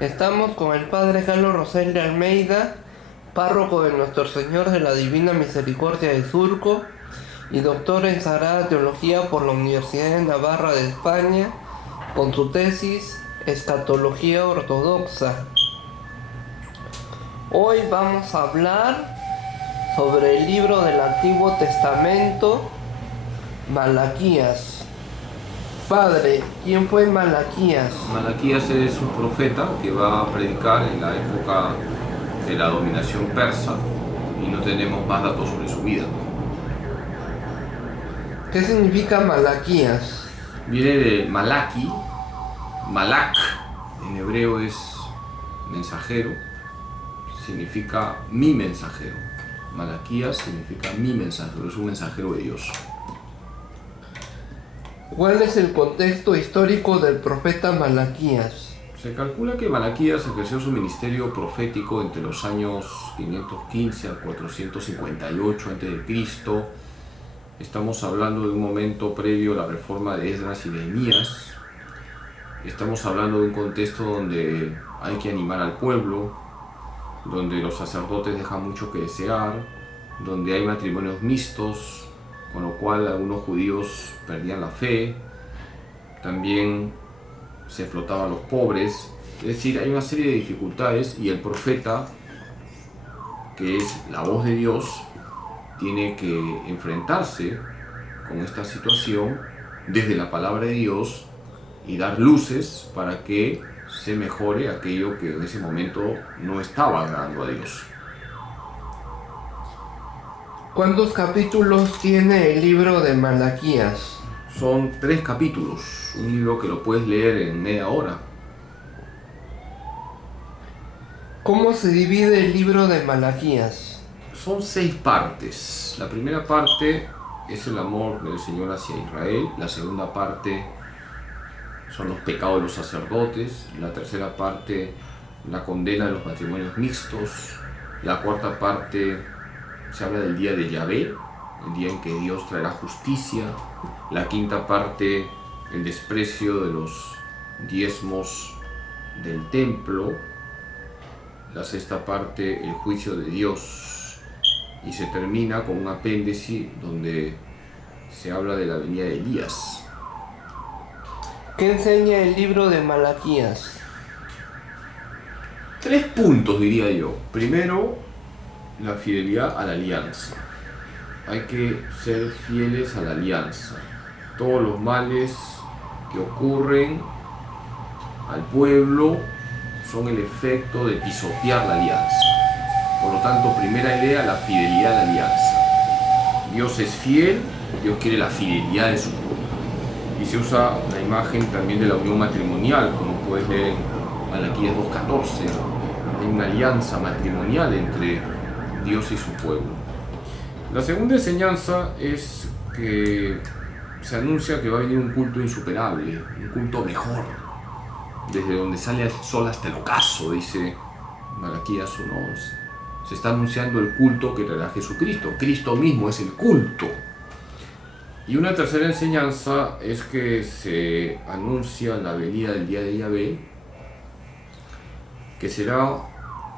Estamos con el Padre Carlos Rosel de Almeida, párroco de Nuestro Señor de la Divina Misericordia de Surco y doctor en Sagrada Teología por la Universidad de Navarra de España, con su tesis Escatología Ortodoxa. Hoy vamos a hablar sobre el libro del Antiguo Testamento, Malaquías. Padre, ¿quién fue Malaquías? Malaquías es un profeta que va a predicar en la época de la dominación persa y no tenemos más datos sobre su vida. ¿Qué significa Malaquías? Viene de Malaki, Malak en hebreo es mensajero, significa mi mensajero. Malaquías significa mi mensajero, es un mensajero de Dios. ¿Cuál es el contexto histórico del profeta Malaquías? Se calcula que Malaquías ejerció su ministerio profético entre los años 515 al 458 a.C. Estamos hablando de un momento previo a la reforma de Esdras y Nehemías. Estamos hablando de un contexto donde hay que animar al pueblo, donde los sacerdotes dejan mucho que desear, donde hay matrimonios mixtos, con lo cual algunos judíos perdían la fe, también se explotaba a los pobres, es decir, hay una serie de dificultades y el profeta, que es la voz de Dios, tiene que enfrentarse con esta situación desde la palabra de Dios y dar luces para que se mejore aquello que en ese momento no estaba agradando a Dios. ¿Cuántos capítulos tiene el libro de Malaquías? Son 3 capítulos, un libro que lo puedes leer en media hora. ¿Cómo se divide el libro de Malaquías? Son 6 partes. La primera parte es el amor del Señor hacia Israel. La segunda parte son los pecados de los sacerdotes. La tercera parte, la condena de los matrimonios mixtos. La cuarta parte se habla del día de Yahvé, el día en que Dios traerá justicia. La quinta parte, el desprecio de los diezmos del templo. La sexta parte, el juicio de Dios. Y se termina con un apéndice donde se habla de la venida de Elías. ¿Qué enseña el libro de Malaquías? 3 puntos diría yo. Primero, la fidelidad a la alianza. Hay que ser fieles a la alianza. Todos los males que ocurren al pueblo son el efecto de pisotear la alianza. Por lo tanto, primera idea, la fidelidad a la alianza. Dios es fiel, Dios quiere la fidelidad de su pueblo. Y se usa la imagen también de la unión matrimonial, como puedes ver en Malaquías 2:14. Hay una alianza matrimonial entre Dios y su pueblo. La segunda enseñanza es que se anuncia que va a venir un culto insuperable, un culto mejor, desde donde sale el sol hasta el ocaso, dice Malaquías 1:11. Se está anunciando el culto que traerá Jesucristo. Cristo mismo es el culto. Y una tercera enseñanza es que se anuncia la venida del día de Yahvé, que será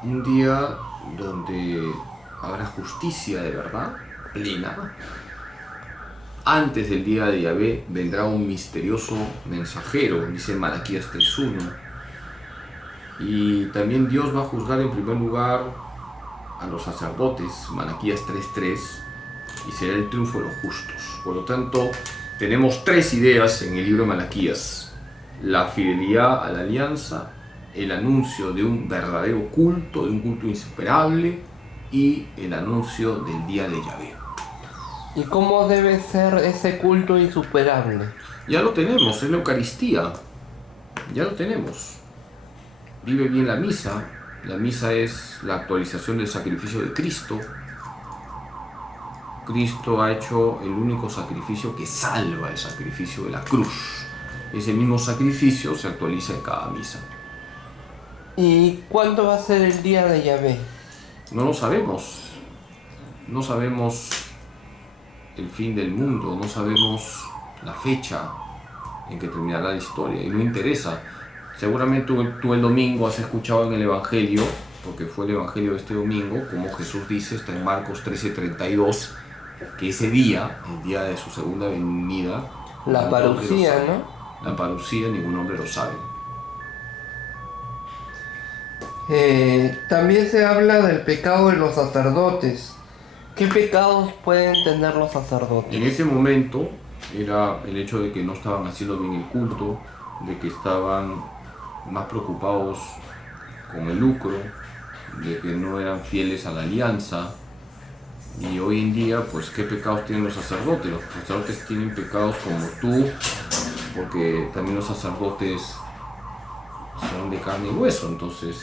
un día donde habrá justicia de verdad, plena. Antes del día de Yahvé vendrá un misterioso mensajero, dice Malaquías 3:1. Y también Dios va a juzgar en primer lugar a los sacerdotes, Malaquías 3:3, y será el triunfo de los justos. Por lo tanto, tenemos 3 ideas en el libro de Malaquías: la fidelidad a la alianza, el anuncio de un verdadero culto, de un culto insuperable, y el anuncio del día de Yahvé. ¿Y cómo debe ser ese culto insuperable? Ya lo tenemos, es la Eucaristía. Ya lo tenemos. Vive bien la misa. La misa es la actualización del sacrificio de Cristo. Cristo ha hecho el único sacrificio que salva, el sacrificio de la cruz. Ese mismo sacrificio se actualiza en cada misa. ¿Y cuándo va a ser el día de Yahvé? No lo sabemos. No sabemos el fin del mundo, no sabemos la fecha en que terminará la historia y no interesa. Seguramente tú el domingo has escuchado en el Evangelio, porque fue el Evangelio de este domingo, como Jesús dice, está en Marcos 13:32, que ese día, el día de su segunda venida, La parucía, ¿no? La parucía, ningún hombre lo sabe. También se habla del pecado de los sacerdotes. ¿Qué pecados pueden tener los sacerdotes? En ese momento era el hecho de que no estaban haciendo bien el culto, de que estaban más preocupados con el lucro, de que no eran fieles a la alianza. Y hoy en día, pues, ¿qué pecados tienen los sacerdotes? Los sacerdotes tienen pecados como tú, porque también los sacerdotes son de carne y hueso, entonces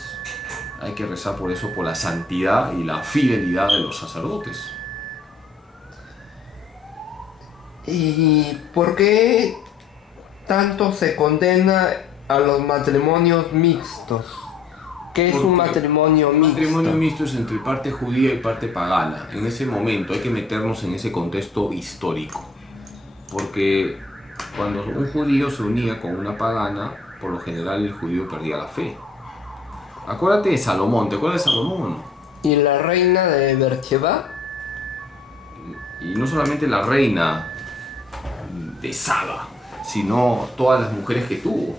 hay que rezar por eso, por la santidad y la fidelidad de los sacerdotes. ¿Y por qué tanto se condena a los matrimonios mixtos? ¿Qué es un matrimonio mixto? Un matrimonio mixto es entre parte judía y parte pagana. En ese momento hay que meternos en ese contexto histórico, porque cuando un judío se unía con una pagana, por lo general el judío perdía la fe. Acuérdate de Salomón, ¿te acuerdas de Salomón? ¿Y la reina de Beersheba? Y no solamente la reina de Saba, sino todas las mujeres que tuvo.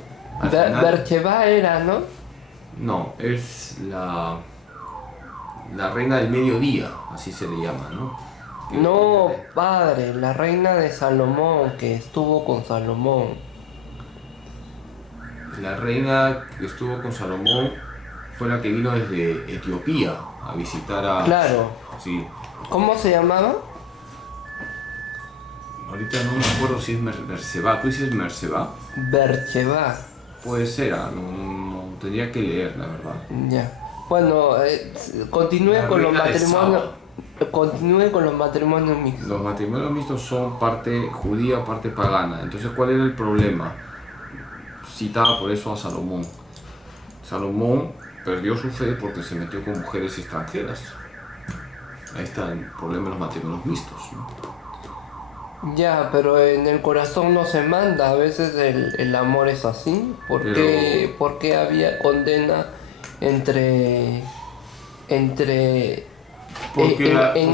Beersheba era, ¿no? No, es la reina del mediodía, así se le llama, ¿no? No, padre, la reina de Salomón, que estuvo con Salomón. La reina que estuvo con Salomón fue la que vino desde Etiopía a visitar a... Claro. Sí. ¿Cómo se llamaba? Ahorita no me acuerdo si es Berseba. ¿Tú dices Berseba? Beersheba. Puede ser, no, tendría que leer, la verdad. Ya. Bueno, continúe con los matrimonios. Continúe con los matrimonios mixtos. Los matrimonios mixtos son parte judía, parte pagana. Entonces, ¿cuál era el problema? Citaba por eso a Salomón. Salomón perdió su fe porque se metió con mujeres extranjeras. Ahí está el problema de los matrimonios mixtos, ¿no? Ya, pero en el corazón no se manda. A veces el amor es así. ¿Por qué había condena en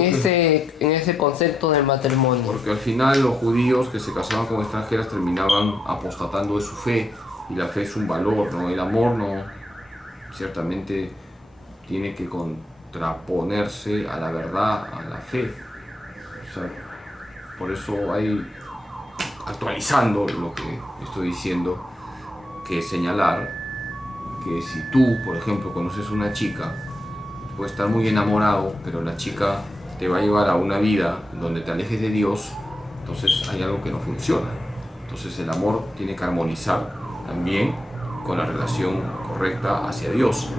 ese concepto del matrimonio? Porque al final los judíos que se casaban con extranjeras terminaban apostatando de su fe, y la fe es un valor, ¿no? El amor no, ciertamente tiene que contraponerse a la verdad, a la fe. O sea, por eso hay, actualizando lo que estoy diciendo, que señalar que si tú, por ejemplo, conoces una chica, puedes estar muy enamorado, pero la chica te va a llevar a una vida donde te alejes de Dios, entonces hay algo que no funciona. Entonces el amor tiene que armonizar también con la relación correcta hacia Dios.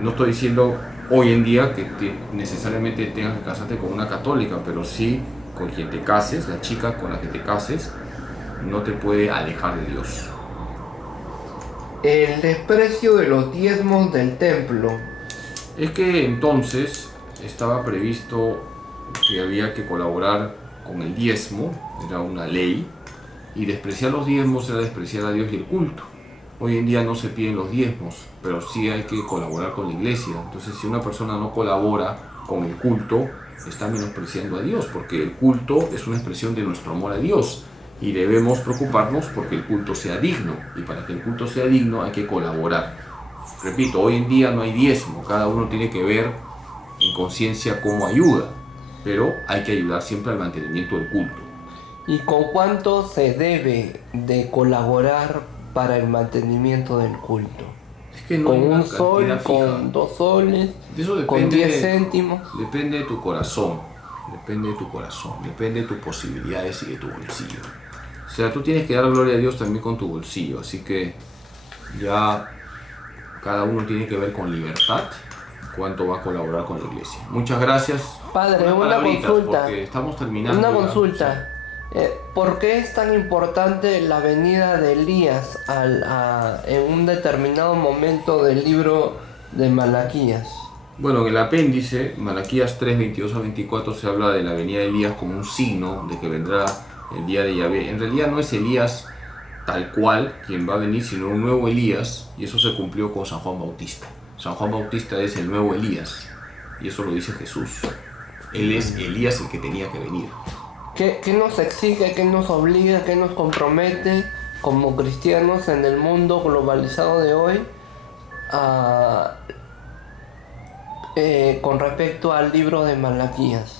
No estoy diciendo hoy en día que necesariamente tengas que casarte con una católica, pero sí con quien te cases, la chica con la que te cases, no te puede alejar de Dios. El desprecio de los diezmos del templo. Es que entonces estaba previsto que había que colaborar con el diezmo, era una ley, y despreciar los diezmos era despreciar a Dios y el culto. Hoy en día no se piden los diezmos, pero sí hay que colaborar con la iglesia. Entonces, si una persona no colabora con el culto, está menospreciando a Dios, porque el culto es una expresión de nuestro amor a Dios y debemos preocuparnos porque el culto sea digno, y para que el culto sea digno hay que colaborar. Repito, hoy en día no hay diezmo, cada uno tiene que ver en conciencia cómo ayuda, pero hay que ayudar siempre al mantenimiento del culto. ¿Y con cuánto se debe de colaborar para el mantenimiento del culto? Es que no ¿Con hay una un sol, cantidad con fija. 2 soles, Eso depende, con 10 céntimos? Depende de tu corazón, depende de tus posibilidades y de tu bolsillo. O sea, tú tienes que dar gloria a Dios también con tu bolsillo, así que ya cada uno tiene que ver con libertad cuánto va a colaborar con la iglesia. Muchas gracias. Padre, una consulta. Porque estamos terminando. Una ya. consulta. ¿Por qué es tan importante la venida de Elías en un determinado momento del libro de Malaquías? Bueno, en el apéndice, Malaquías 3, 22 a 24, se habla de la venida de Elías como un signo de que vendrá el día de Yahvé. En realidad no es Elías tal cual quien va a venir, sino un nuevo Elías, y eso se cumplió con San Juan Bautista. San Juan Bautista es el nuevo Elías, y eso lo dice Jesús. Él es Elías el que tenía que venir. ¿Qué nos exige, qué nos obliga, qué nos compromete como cristianos en el mundo globalizado de hoy con respecto al libro de Malaquías?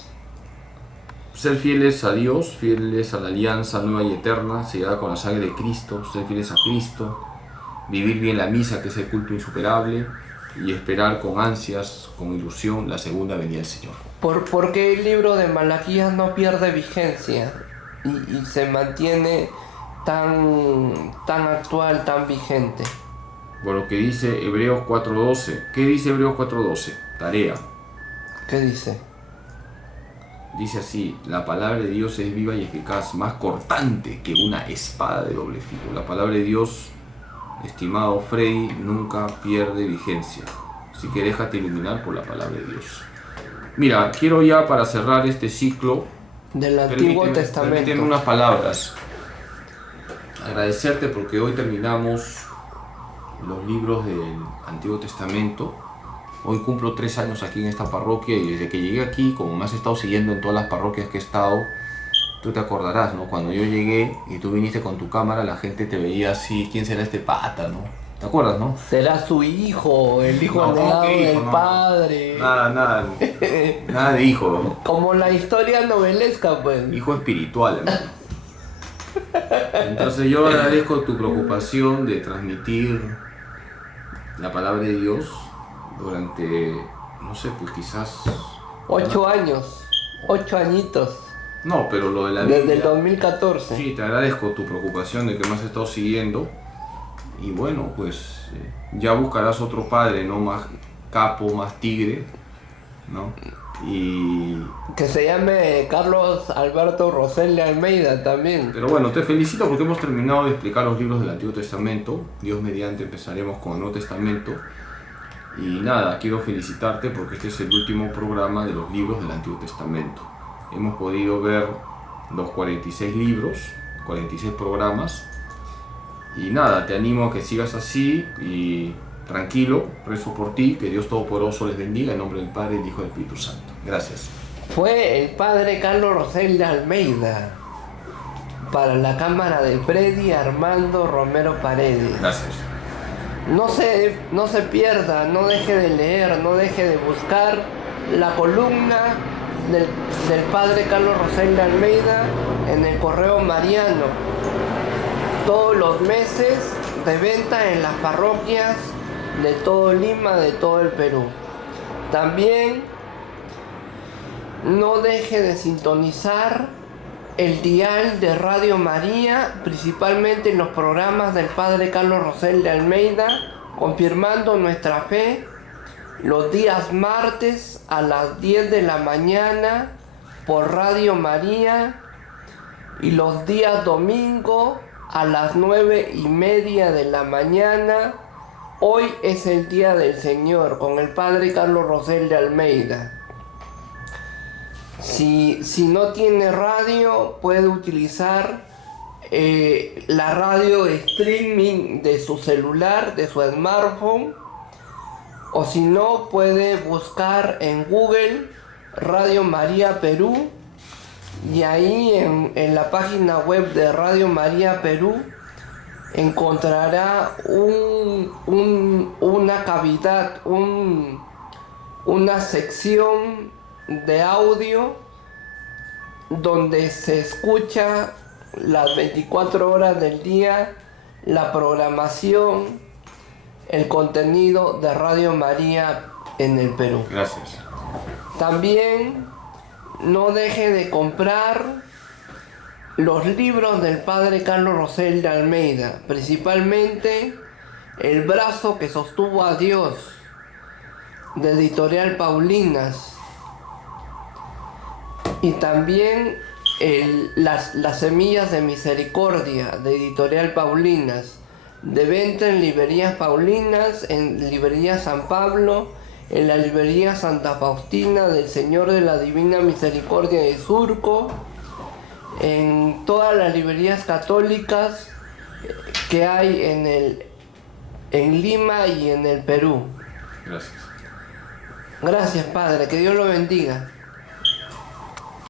Ser fieles a Dios, fieles a la alianza nueva y eterna, sellada con la sangre de Cristo, ser fieles a Cristo, vivir bien la misa, que es el culto insuperable, y esperar con ansias, con ilusión, la segunda venida del Señor. ¿Por qué el libro de Malaquías no pierde vigencia y se mantiene tan actual, tan vigente? Por lo que dice Hebreos 4.12. ¿Qué dice Hebreos 4.12? Tarea. ¿Qué dice? Dice así: la palabra de Dios es viva y eficaz, más cortante que una espada de doble filo. La palabra de Dios, estimado Freddy, nunca pierde vigencia. Así que déjate iluminar por la palabra de Dios. Mira, quiero ya para cerrar este ciclo del Antiguo Testamento. Permíteme unas palabras. Agradecerte porque hoy terminamos los libros del Antiguo Testamento. Hoy cumplo 3 años aquí en esta parroquia, y desde que llegué aquí, como me has estado siguiendo en todas las parroquias que he estado, tú te acordarás, ¿no? Cuando yo llegué y tú viniste con tu cámara, la gente te veía así: ¿quién será este pata, no? ¿Te acuerdas, no? Será su hijo, el hijo negado del padre. Nada de hijo, ¿no? Como la historia novelesca, pues. Hijo espiritual, hermano. Entonces yo agradezco tu preocupación de transmitir la palabra de Dios durante, no sé, pues quizás 8 años, 8 añitos. No, pero lo de la Biblia, desde el 2014. Sí, te agradezco tu preocupación de que me has estado siguiendo. Y bueno, pues ya buscarás otro padre, ¿no? Más capo, más tigre, ¿no? Y que se llame Carlos Alberto Rosell de Almeida también. Pero bueno, te felicito porque hemos terminado de explicar los libros del Antiguo Testamento. Dios mediante empezaremos con el Nuevo Testamento. Y nada, quiero felicitarte porque este es el último programa de los libros del Antiguo Testamento. Hemos podido ver los 46 libros, 46 programas. Y nada, te animo a que sigas así y tranquilo, rezo por ti, que Dios Todopoderoso les bendiga en nombre del Padre, del Hijo y del Espíritu Santo. Gracias. Fue el padre Carlos Rosell de Almeida para la cámara de Freddy Armando Romero Paredes. Gracias. No se pierda, no deje de leer, no deje de buscar la columna del padre Carlos Rosell de Almeida en el Correo Mariano. Todos los meses de venta en las parroquias de todo Lima, de todo el Perú. También no deje de sintonizar el dial de Radio María, principalmente en los programas del padre Carlos Rosell de Almeida, confirmando nuestra fe, los días martes a las 10 de la mañana por Radio María y los días domingo a las 9:30 de la mañana. Hoy es el Día del Señor con el padre Carlos Rosell de Almeida. Si no tiene radio, puede utilizar la radio streaming de su celular, de su smartphone, o si no, puede buscar en Google Radio María Perú, y ahí en la página web de Radio María Perú encontrará una cavidad, una sección de audio donde se escucha las 24 horas del día la programación, el contenido de Radio María en el Perú. Gracias. También no deje de comprar los libros del padre Carlos Rosell de Almeida, principalmente El brazo que sostuvo a Dios, de Editorial Paulinas, y también las semillas de misericordia, de Editorial Paulinas, de venta en librerías Paulinas, en librería San Pablo, en la librería Santa Faustina del Señor de la Divina Misericordia de Surco, en todas las librerías católicas que hay en Lima y en el Perú. Gracias. Gracias, Padre, que Dios lo bendiga.